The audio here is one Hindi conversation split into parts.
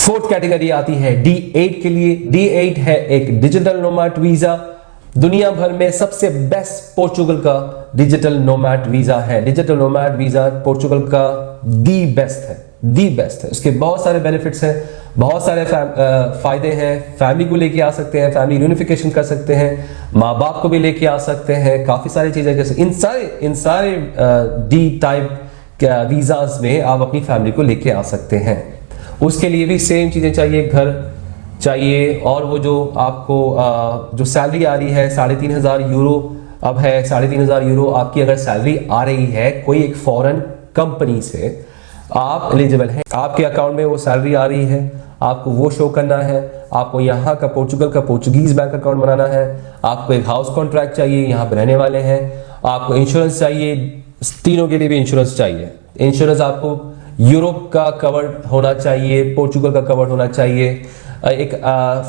फोर्थ कैटेगरी आती है D8 के लिए। D8 है एक डिजिटल नोमैड वीजा। दुनिया भर में सबसे बेस्ट पोर्चुगल का डिजिटल नोमैड वीजा है। डिजिटल नोमैड वीजा पोर्चुगल का दी बेस्ट है। उसके बहुत सारे बेनिफिट्स हैं, बहुत सारे फायदे हैं। फैमिली को लेके आ सकते हैं, फैमिली यूनिफिकेशन कर सकते हैं, माँ बाप को भी लेके आ सकते हैं, काफी सारी चीजें कर सकते हैं। इन सारे डी टाइप वीजाज में आप अपनी फैमिली को लेके आ सकते हैं। उसके लिए भी सेम चीजें चाहिए, घर चाहिए, और वो जो आपको जो सैलरी आ रही है 3,500 यूरो अब है। 3,500 यूरो आपकी अगर सैलरी आ रही है कोई एक फॉरेन कंपनी से, आप एलिजिबल हैं, आपके अकाउंट में वो सैलरी आ रही है, आपको वो शो करना है। आपको यहाँ का पोर्चुगल का पोर्चुगीज बैंक अकाउंट बनाना है। आपको एक हाउस कॉन्ट्रैक्ट चाहिए, यहाँ पे रहने वाले हैं। आपको इंश्योरेंस चाहिए, तीनों के लिए भी इंश्योरेंस चाहिए। इंश्योरेंस आपको यूरोप का कवर होना चाहिए, पोर्चुगल का कवर होना चाहिए। एक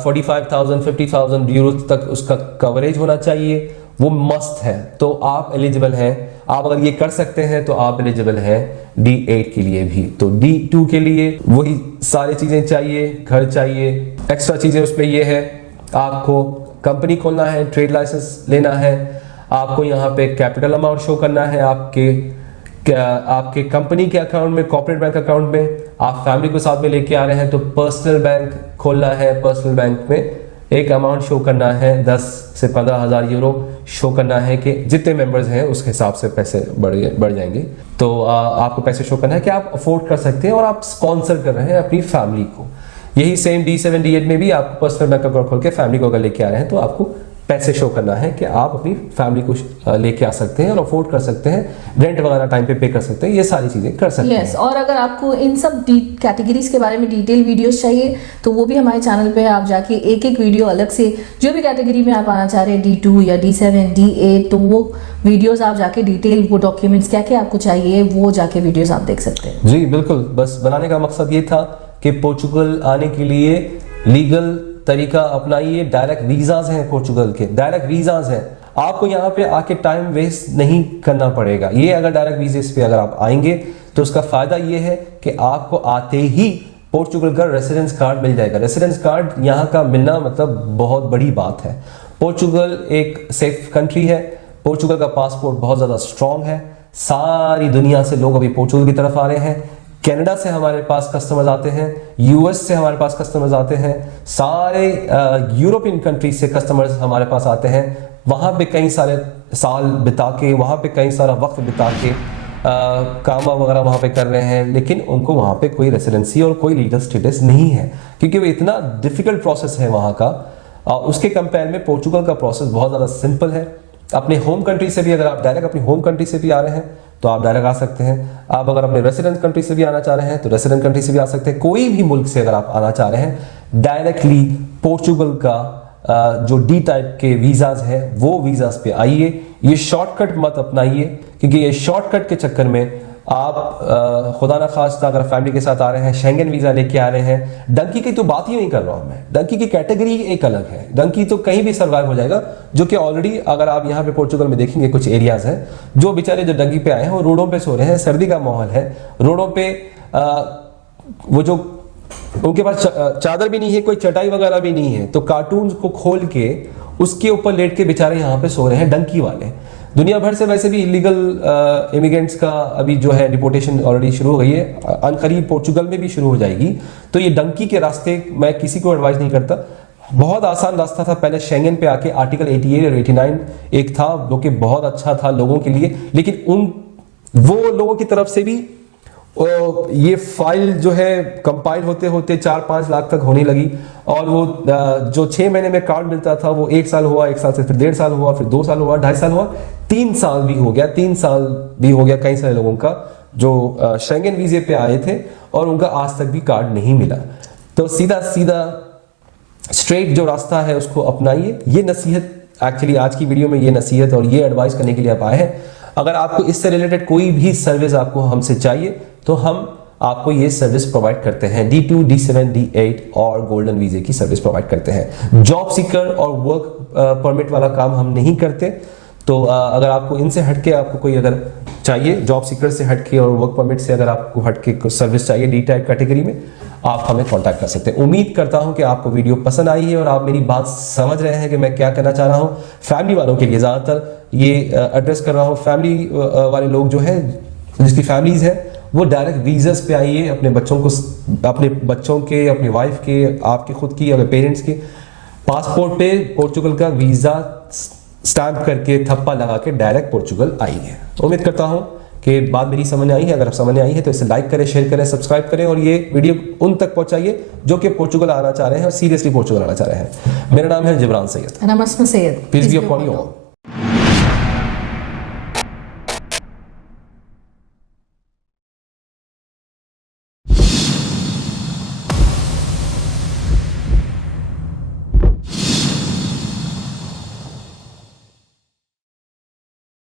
45,000 50,000 यूरो तक उसका कवरेज होना चाहिए, वो मस्त है। तो आप एलिजिबल हैं। आप अगर ये कर सकते हैं तो आप एलिजिबल हैं D8 के लिए भी। तो D2 के लिए वही सारी चीजें चाहिए, घर चाहिए। एक्स्ट्रा चीजें उसमें ये है, आपको कंपनी खोलना है, ट्रेड लाइसेंस लेना है, आपको यहाँ पे कैपिटल अमाउंट शो करना है आपके कंपनी के अकाउंट में, कॉर्पोरेट बैंक अकाउंट में। आप फैमिली को साथ में लेके आ रहे हैं तो पर्सनल बैंक खोलना है। पर्सनल बैंक में एक अमाउंट शो करना है, 10 से 15,000 यूरो शो करना है कि जितने मेंबर्स हैं उसके हिसाब से पैसे बढ़ जाएंगे। तो आपको पैसे शो करना है कि आप अफोर्ड कर सकते हैं और आप स्पॉन्सर कर रहे हैं अपनी फैमिली को। यही सेम D7 D8 में भी आप पर्सनल बैंक अकाउंट खोल के फैमिली को अगर लेके आ रहे हैं तो आपको पैसे शो करना है कि आप अपनी फैमिली को लेके आ सकते हैं और अफोर्ड कर सकते हैं, रेंट वगैरह टाइम पे कर सकते हैं, ये सारी चीजें कर सकते हैं। और अगर आपको इन सब कैटेगरीज के बारे में डिटेल वीडियोस चाहिए तो वो भी हमारे चैनल पे आप जाके एक एक वीडियो अलग से, जो भी कैटेगरी में आप आना चाह रहे हैं, D2 या D7 D8, तो वो वीडियोस आप जाके डिटेल, वो डॉक्यूमेंट्स क्या क्या आपको चाहिए वो जाके वीडियोस आप देख सकते हैं। जी बिल्कुल, बस बनाने का मकसद ये था कि पोर्चुगल आने के लिए लीगल तरीका अपनाइए। डायरेक्ट वीजाज हैं पोर्चुगल के, डायरेक्ट वीजाज हैं। आपको यहाँ पे आके टाइम वेस्ट नहीं करना पड़ेगा। ये अगर डायरेक्ट वीजे पे अगर आप आएंगे तो उसका फायदा ये है कि आपको आते ही पोर्चुगल का रेसिडेंस कार्ड मिल जाएगा। रेसिडेंस कार्ड यहाँ का मिलना मतलब बहुत बड़ी बात है। पोर्चुगल एक सेफ कंट्री है, पोर्चुगल का पासपोर्ट बहुत ज्यादा स्ट्रांग है। सारी दुनिया से लोग अभी पोर्चुगल की तरफ आ रहे हैं। कनाडा से हमारे पास कस्टमर्स आते हैं, यूएस से हमारे पास कस्टमर्स आते हैं, सारे यूरोपियन कंट्रीज से कस्टमर्स हमारे पास आते हैं। वहाँ पे कई सारे साल बिता के, वहाँ पे कई सारा वक्त बिता के काम वगैरह वहाँ पे कर रहे हैं, लेकिन उनको वहाँ पे कोई रेसिडेंसी और कोई लीगल स्टेटस नहीं है, क्योंकि वो इतना डिफिकल्ट प्रोसेस है वहाँ का। उसके कंपेयर में पोर्चुगल का प्रोसेस बहुत ज़्यादा सिंपल है। अपने होम कंट्री से भी, अगर आप डायरेक्ट अपनी होम कंट्री से भी आ रहे हैं तो आप डायरेक्ट आ सकते हैं। आप अगर अपने रेसिडेंट कंट्री से भी आना चाह रहे हैं तो रेसिडेंट कंट्री से भी आ सकते हैं। कोई भी मुल्क से अगर आप आना चाह रहे हैं, डायरेक्टली पोर्चुगल का जो डी टाइप के वीजाज है वो वीजाज पे आइए। ये शॉर्टकट मत अपनाइए, क्योंकि ये शॉर्टकट के चक्कर में आप खुदा ना खास्ता अगर फैमिली के साथ आ रहे हैं, शेंगन वीजा लेके आ रहे हैं, डंकी की तो बात ही नहीं कर रहा हूं मैं। डंकी की कैटेगरी एक अलग है, डंकी तो कहीं भी सर्वाइव हो जाएगा, जो कि ऑलरेडी अगर आप यहाँ पे पोर्चुगल में देखेंगे कुछ एरियाज हैं, जो बेचारे जो डंकी पे आए हैं वो रोडों पे सो रहे हैं। सर्दी का माहौल है, रोडों पे वो जो उनके पास चादर भी नहीं है, कोई चटाई वगैरह भी नहीं है, तो कार्टून को खोल के उसके ऊपर लेट के बेचारे यहाँ पे सो रहे हैं डंकी वाले। दुनिया भर से वैसे भी इलीगल इमिग्रेंट्स का अभी जो है डिपोर्टेशन ऑलरेडी शुरू हो गई है, अनकरीब पोर्चुगल में भी शुरू हो जाएगी। तो ये डंकी के रास्ते मैं किसी को एडवाइस नहीं करता। बहुत आसान रास्ता था, पहले शेंगन पे आके आर्टिकल 88 और 89 एक था जो कि बहुत अच्छा था लोगों के लिए, लेकिन वो लोगों की तरफ से भी ये फाइल जो है कंपाइल होते होते 4-5 लाख तक होने लगी, और वो जो 6 महीने में कार्ड मिलता था वो 1 साल हुआ, 1 साल से फिर 1.5 साल हुआ, फिर 2 साल हुआ, 2.5 साल हुआ, 3 साल भी हो गया, 3 साल भी हो गया कई सारे लोगों का जो शेंगन वीजे पे आए थे और उनका आज तक भी कार्ड नहीं मिला। तो सीधा सीधा स्ट्रेट जो रास्ता है उसको अपनाइए। ये नसीहत, एक्चुअली आज की वीडियो में ये नसीहत और ये एडवाइस करने के लिए आप आए हैं। अगर आपको इससे रिलेटेड कोई भी सर्विस आपको हमसे चाहिए तो हम आपको ये सर्विस प्रोवाइड करते हैं। D2, D7, D8 और गोल्डन वीजे की सर्विस प्रोवाइड करते हैं। जॉब सीकर और वर्क परमिट वाला काम हम नहीं करते। तो अगर आपको इनसे हटके आपको कोई अगर चाहिए, जॉब सीकर से हटके और वर्क परमिट से अगर आपको हटके सर्विस चाहिए डी टाइप कैटेगरी में, आप हमें कांटेक्ट कर सकते हैं। उम्मीद करता हूं कि आपको वीडियो पसंद आई है और आप मेरी बात समझ रहे हैं कि मैं क्या कहना चाह रहा हूं। फैमिली वालों के लिए ज़्यादातर ये एड्रेस कर रहा हूं। फैमिली वाले लोग जो है, जिसकी फैमिलीज है, वो डायरेक्ट वीज़as पे आइए। अपने बच्चों के, अपनी वाइफ के, आपके खुद की, अपने पेरेंट्स के पासपोर्ट पे पोर्चुगल का वीज़ा स्टैम्प करके थप्पा लगा के डायरेक्ट पोर्चुगल आइए। उम्मीद करता हूं कि बात मेरी समझ में आई है। अगर आप समझ में आई है तो इसे लाइक करें, शेयर करें, सब्सक्राइब करें और ये वीडियो उन तक पहुंचाइए जो कि पोर्चुगल आना चाह रहे हैं और सीरियसली पोर्चुगल आना चाह रहे हैं। मेरा नाम है Jibran Sayed. And I'm Asma Sayed. Peace be upon you all.